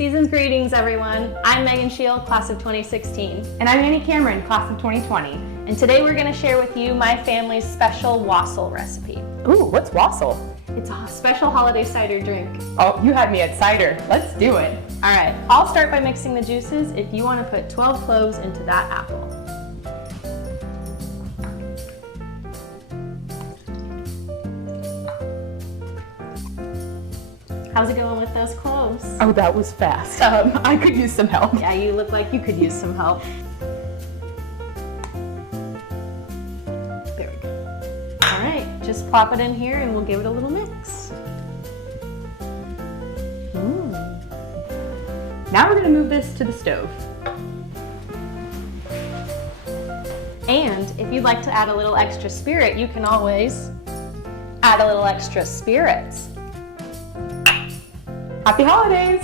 Season's greetings, everyone. I'm Megan Schiel, class of 2016. And I'm Annie Cameron, class of 2020. And today we're going to share with you my family's special wassail recipe. Ooh, what's wassail? It's a special holiday cider drink. Oh, you had me at cider. Let's do it. All right, I'll start by mixing the juices if you want to put 12 cloves into that apple. How's it going with those cloves? Oh, that was fast. I could use some help. Yeah, you look like you could use some help. There we go. All right, just plop it in here and we'll give it a little mix. Now we're going to move this to the stove. And if you'd like to add a little extra spirit, you can always add a little extra spirits. Happy holidays!